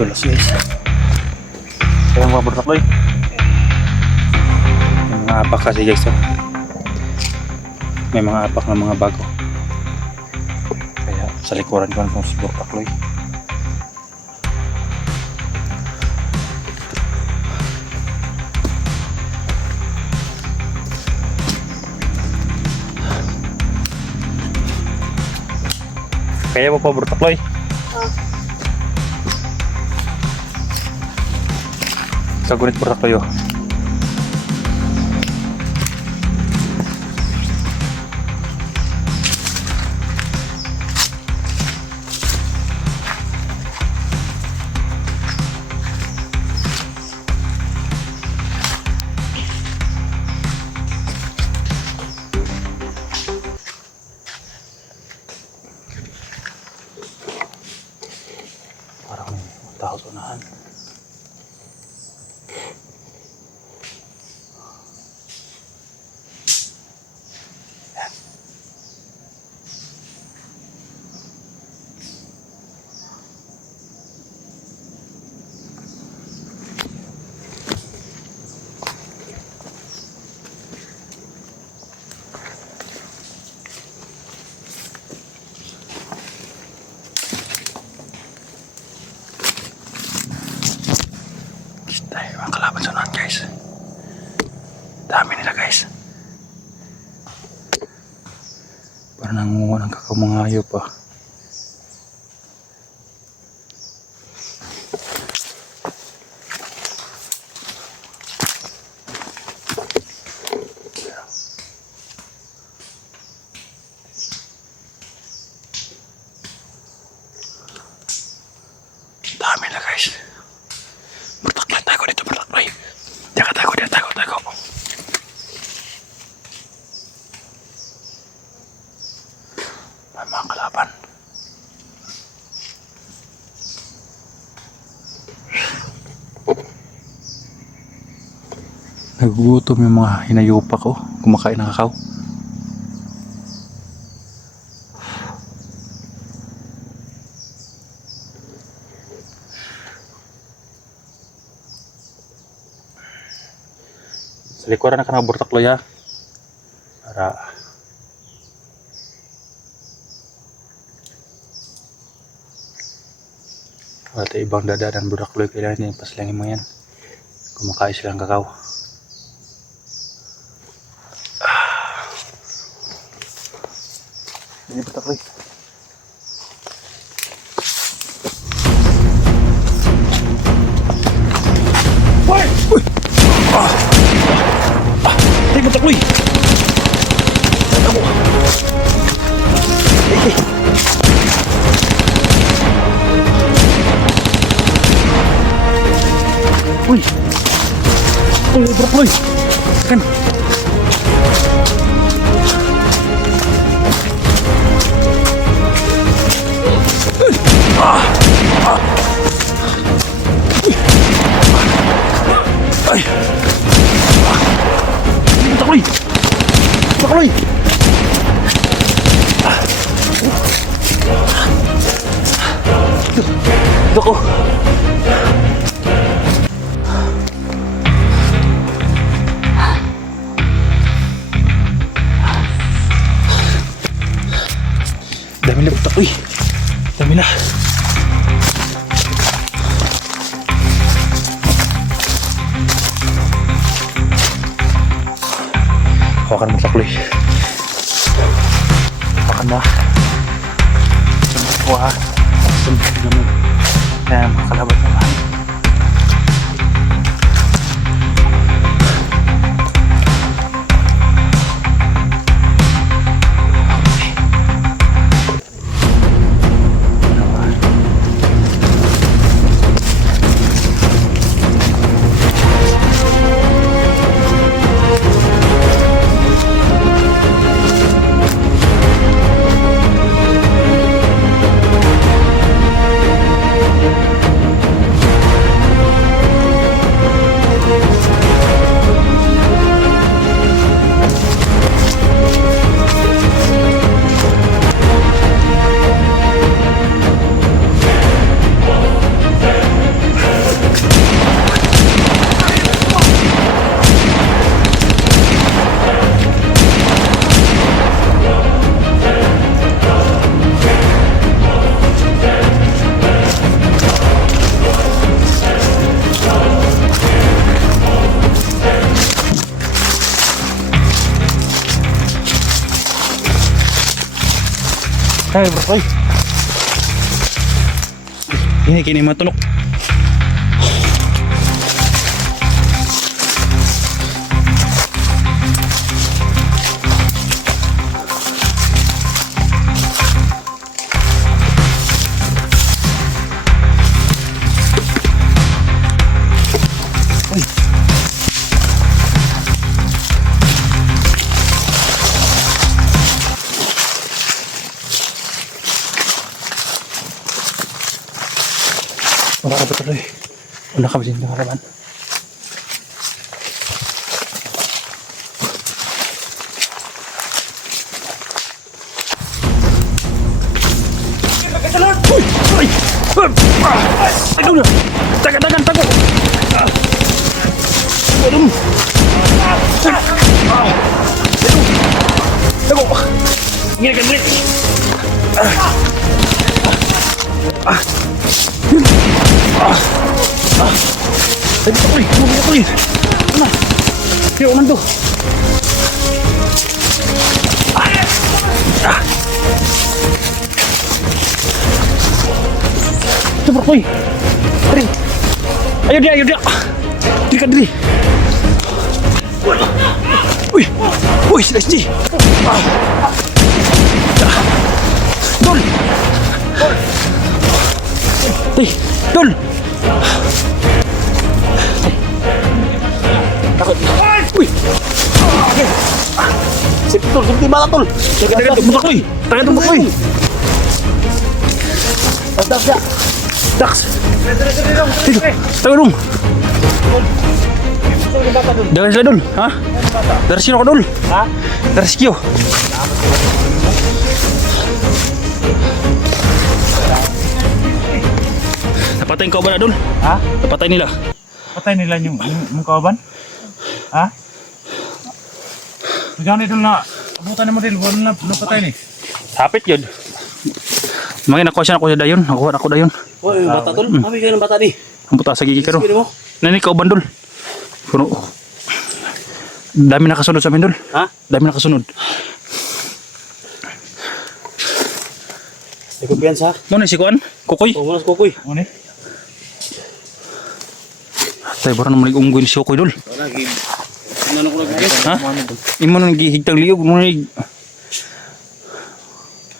Tulos guys. Kaya mga burtakloy. May mga apak kasi guys to. May mga apak na mga bago. Kaya sa likuran ko itong burtakloy. Kaya mo pa burtakloy? Kagunit burtakloy oh. Parang may tao sa unahan. Dahil mga kalaban sa unahan guys. Dami nila guys. Parang nangunguha ng kakao mga hayop pa. Dami nila guys. Bertaklay tayo dito, bertaklay. Jangan takut, dia takut. Memang kelaban. Nagugutom yung mga hinayupa ko. Kumakain ng kakao. Sa likuran na ka burtakloy ha. Para at ibang dada dan burtakloy kailangan din pasilangin mo yan. Kumakain silang kakao. Ini burtakloy. Woi! Woi! Ini burtakloy. Kamu. Wih, burtakloy, kan? Burtakloy, burtakloy. Doko. Dami na burtakloy. Dami na. Hawakan burtakloy. Hawakan na. Wah. Sempit naman. Kaya makakalabat naman. Ay, bro. Ay. Ini kini matulok. Wala ka ba tuloy? Wala ka ba din nakalaban? Uy! Uy! Tagal na! Tagal! Warum? Tagal! Gini kan Rick! Ay, uy! Uy! Ano? Kaya man to! Ito bro, uy! Dari! Ayun dia! Diri ka, diri! Uy! Uy, sila SG! Dol! Hey, Dol! Takot! Uy! Sip, Tol! Sip, bala, Tol! Tagal tumbak, uy! Tagal tumbak, uy! Dax! Tagal dong! Dari sila, Dol! Ha? Dari sino ka, Dol? Ha? Dari Sikyo! Napatay yung kauban na, Dol? Ha? Napatay nila. Patay nila yung kawaban? Ha? Magkano ito na abutan mo din, wala na napatay ni. Hapit yun. Mga nakuha siya dayon. Nakuha ako dayon. Uy, bata tol. Kami kayo ng bata ni. Ang puta sa gigi ka ro. Sige mo. Nani kauban, Dol. Puno. Dami nakasunod sa amin, Dol. Ha? Dami nakasunod. May kumpiyansa. Muna si Kuan? Kukoy? O, muna sa kukoy. Ano Tay, bara naman nag-unggoy ni si Kukoy, Dol. Wala, ano ko nag-guess? Ha? Imo nang gihigtang liog. Imo nang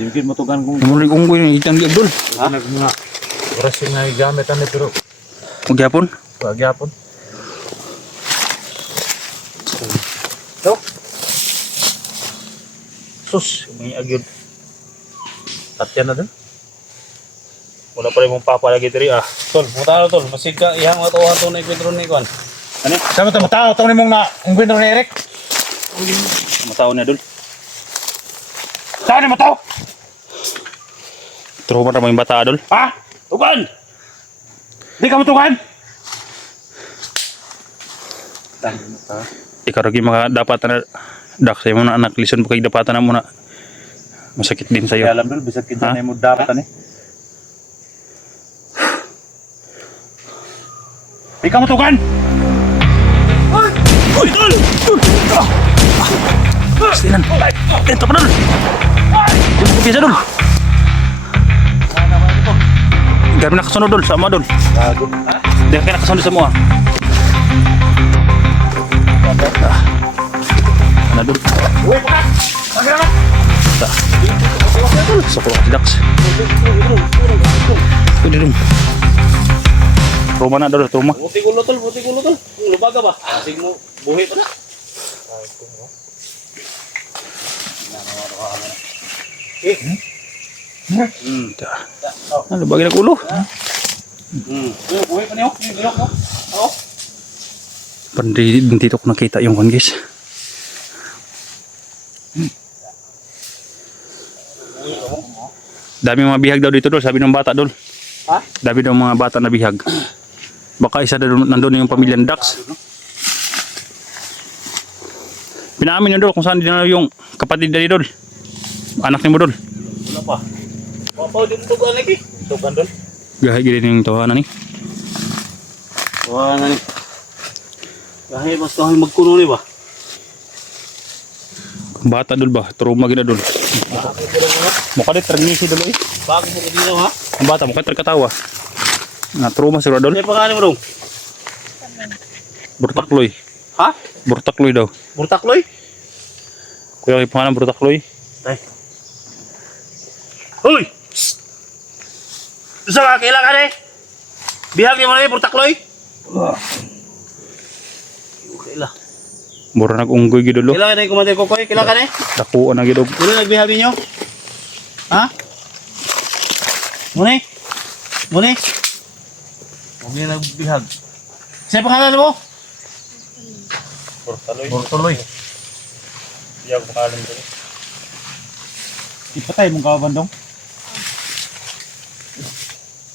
Yung matugan kong unggoy ng higtang liog, Dol. Ha? mga oras yung nagamit ano pero Magyapon. pagyapon. Ito? Sus, may agyod. Tatyan na din. Wala pa rin mong papalagi diri ah. Tol, puta na tol. Masig ka, ihang matuhan to na ikwentro ni Kwan. Ano? Sama to matao to ni mong na ang kwento ni Eric. Mataon na, Dol. Saan ni matao? Trauma naman yung bata, Dol. Ha? Tugan! Di ka matugan? Ikaw rin mga dapat na dak sa'yo mo na anak. Listen po kayo dapat na muna. Masakit din sa'yo. Alam dul bisag kita Ha? na mo dapat ani. Di ka matugan? Uy, Dol! Sinan. Ito pa, Dol. Hindi mo kumpiyansa, Dol. Gari nakasunod, Dol. Sama, Dol. Bago. Hindi ka nakasunod sa mo, ah. Ano, Dol? Uy, bukas! Magana! Sa kuha si Dax. Pwede, Dol. Trauma na, Dol. Trauma. Buti kulo tol, buti kulo tol. Lubaga ba? Asig mo, buhi pa na. Ano, bagay na ulo. Buhi pa niyo, yung ilok mo. Oo. Pandi dito ko nakita yung kan, guys. Dami mga bihag daw dito, Dol. Sabi ng bata, Dol. Ha? Dami daw mga bata na bihag. Baka isa na nandun yung pamilya ng Dax. Pinaamin niya, Dol, kung saan din na yung kapatid na ni Dol. Anak ni mo, Dol. Wala pa. Papaw din ito ba lagi? Tugan dul. Gahay gini yung tawanan ni. Wala na ni. Kahit mas kahit magkuno ni ba? Bata, Dol ba? Trauma gina, Dol. Bakit ko lang nga. Mukha dit tragisi dulu eh. Bago mo kadinaw ha? Ang bata mukha tragkatawa. Na trauma siguro dol. Ano yung pangalan mo dong? Burtakloy. Ha? Burtakloy daw. Burtakloy? Kuya kay pangalan Burtakloy. Tay. Hoy! Isa ka, kailangan eh! Bihag niyo mo na Burtakloy? Okay lang. Mura nag-unggoy gid dolo. Kailangan na yung kumanday ko koy, kailangan eh. Dakuan na gid og. Dilo nagbihag ninyo? Ha? Muni? Muni? Huwag niyo nagbihag. Sa'yo pangalan mo? Burtaloy. Burtakloy. Iyang pangalan dolo. Ipatay mong kabandong.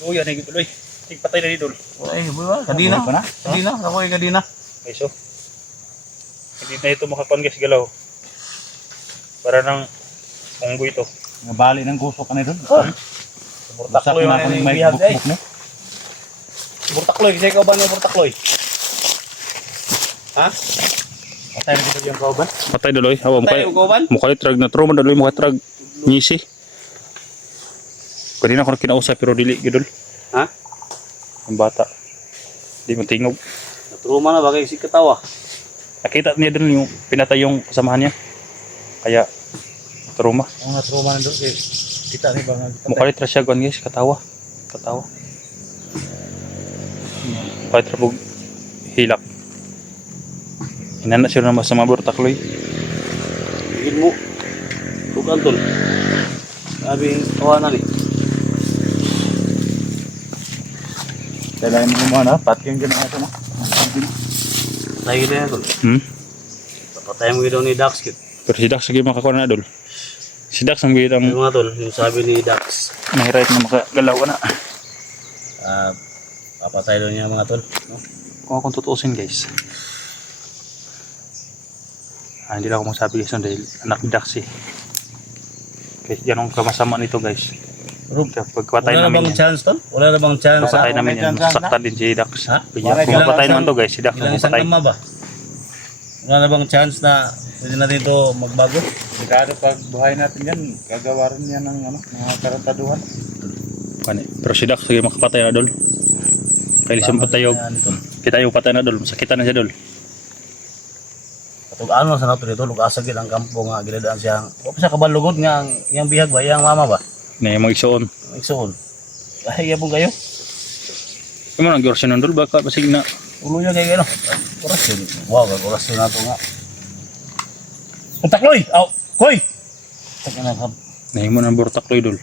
Oh, yan gid dolo. Tigpatay na didol. Ay, buwa. Kadina. Kadina. Ako ay kadina. Okay, so. Hindi na ito makakuan guys galaw. Para nang unggoy ito. Nga bali ng gusto ka na doon. Burtakloy na na ako yung may bihag eh. bukbuk na. Burtakloy. Kasi ikaw ba na Burtakloy? Ha? Patay na dito yung kauban. Patay doloy. Hawa Tayo yung kauban? mukha trag na trauma doloy mukha trag ngisi. Kanina ko na kinausap pero dili gidol. Ha? Ang bata. Di mo tingog. Natruma na bagay si katawa. Nakita niya dun yung pinatay yung kasamahan niya. Kaya trauma. Ang natruma na doon. Kita ni ba nga. Mukha litra siya guan guys. Katawa. Katawa. Mukha litra pug hilak. Inana siya naman sa mga Burtakloy. Higil mo. Tugan tol. Sabing tawanan eh. Kailangan mo naman ha. Patyang dyan ang ito na. Tayo na yan tol. Papatay mo daw ni Dax kit. Pero si Dax lagi makakuha na dol. Si Dax ang gawin ang Yung mga tol, yung sabi ni Dax. mahirap na makagalaw na. Papatay daw niya mga tol. No? Kung akong tutuusin guys. Hindi lang ako masabi guys dahil anak ni Dax eh. Guys, yan ang kamasama nito guys. Pagpatay Wala na namin bang yan. chance tol? Wala na bang chance ha? Pagpatay namin yan. Masaktan din si Dax. Ha? Kung mapatay naman to guys, si Dax Ilang ang isang mapatay. tama ba? Wala na bang chance na pwede natin ito magbago? Sigado pag buhay natin yan. Gagawa rin yan ng mga karantaduhan. Pero si Dax sige makapatay na dol. Kaya lisang patayog. Kita yung patay na dol. Masakitan na siya dol. Katug ano sa nato dito, lugasag gid ang kampo nga ginadaan siya. Wa pa siya kabalugod nga ang iyang bihag ba, iyang mama ba? Na yung mga igsoon. Igsoon. Ay yabong kayo. Yung mga nag-orasyon ng dol. Baka pasig na. Ulo niya kay ano? Orasyon. Wow, orasyon na to nga. Burtakloy! Aw! Koy! Taka na kam. Na yung mga Burtakloy dol.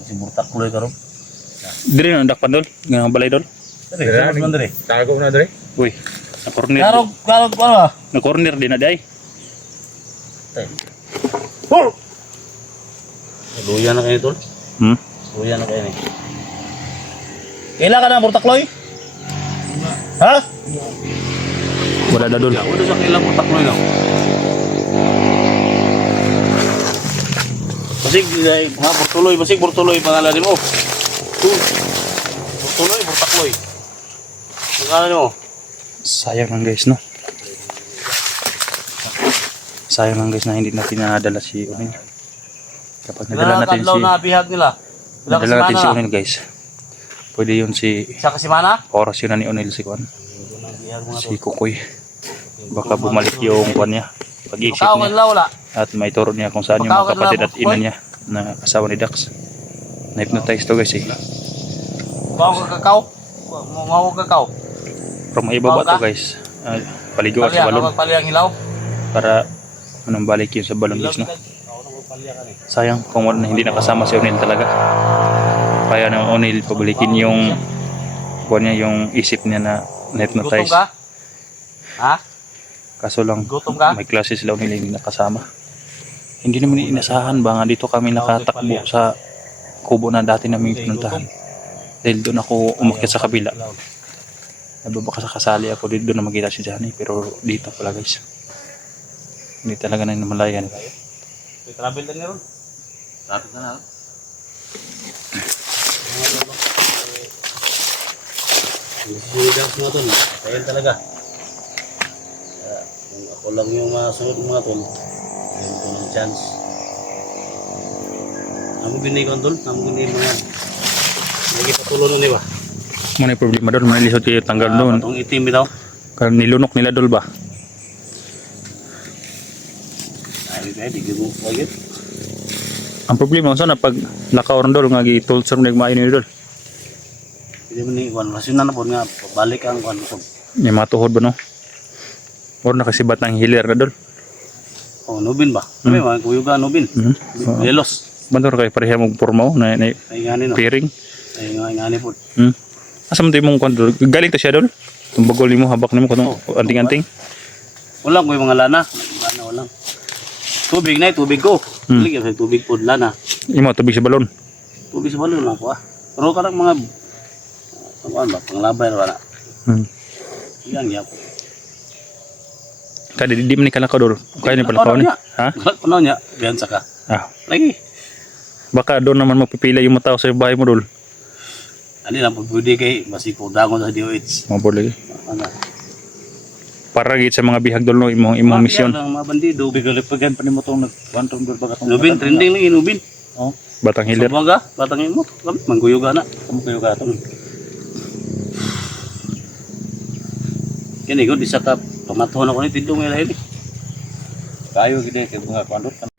Si Burtakloy karon. Diri na dakpan dol. Nga balay dol. Dali, sabot man dali. Tago na dre. Uy. Na-corner. Karog ano ba? Na-corner din na day. Oh! Luya na kayo tol. Hmm? Luya na kayo ni. Kailan ka na Burtakloy? Ha? Wala na dol. Wala sa kailang Burtakloy lang. Basig, ha, Burtuloy, pangalan mo. Burtakloy. Pangalan mo. Sayang lang guys no. Sayang lang guys na hindi natin nadala si Unil. Kapag nadala natin si na bihag nila. nadala natin si Unil guys. Pwede yun si Sa kasimana? oras yun na ni Unil si Kwan. Si Kukoy. Baka bumalik yung Kwan niya. Pag-iisip Tao ka niya. nila wala. At may turo niya kung saan yung mga kapatid at ina niya na asawa ni Dax. Na-hypnotize to guys eh. Mau kakao. Pero may ibaba to guys. Paligo sa balon Pali ang hilaw. para manambalik yun sa balon guys no. Sayang kung hindi nakasama si Unil talaga. Kaya na Unil pabalikin yung kuha niya yung isip niya na Gutom na-hypnotize. ka? Ha? Kaso lang Gutom ka? may klase sila Unil hindi nakasama. Hindi naman inasahan ba nga dito kami nakatakbo sa kubo na dati namin pinuntahan. Dahil doon ako umakyat sa kabila. Nababaka sa kasali ako dito na makita si Johnny pero dito pala guys. Hindi talaga na namalayan. May travel din ron. Travel na na. Sigang mga tol. Kaya talaga. Kung ako lang yung masunod mga tol, meron ko ng chance. Namu bini ko dol, namu bini mga lagi patulo nun ba? Muna yung problema doon, muna lisod kayo tanggal doon. Patong itim bitaw. Karena nilunok nila dol ba? Ay, di gibo lagi. Ang problema kung saan na pag lakaw ron dol, nga gitulsor na yung ni dol. Hindi man ni wan rasyunan na po nga balik ang kwan ko. May matuhod ba no? Or nakasibat ng hilir na dol. Oh, nubin ba? Kami mga kuyuga nubin. Lelos. Bantor kayo pareha mong porma na Ay ngani no. piring. Ay ngani po. Asa mo tayo mong kondol? Galing to siya dol? Tumbagol mo, habak mo kung anting-anting. Wala ko yung mga lana. Lana walang. Tubig na, tubig ko. Tubig sa tubig po lana. Imo tubig sa balon. Tubig sa balon lang ko ah. Pero karang mga ano ba, panglabay na wala. Yan yap. Kada di man ni kalakaw dol. Kaya ni palakaw ni. Ha? Ano niya? Diyan saka. Ah, Lagi. baka doon naman mapipila yung mga tao sa bahay mo dol. Ani lang pagpudi kay basi po dangon sa DOH. Mga bol lagi. Ano? Para gid sa mga bihag dol no imong misyon. Lang mga bandido. Bigalipagan pa ni mo itong nag-quantum dol baga itong Nubin, trending lang inubin. Oh, Batang hilir. Sabaga, batang imo. Kami mangguyuga na. kamu kayo gato. Kini ko di sa ka pamatuhan ako ni tidong ilahin. Kayo gini kay mga quantum.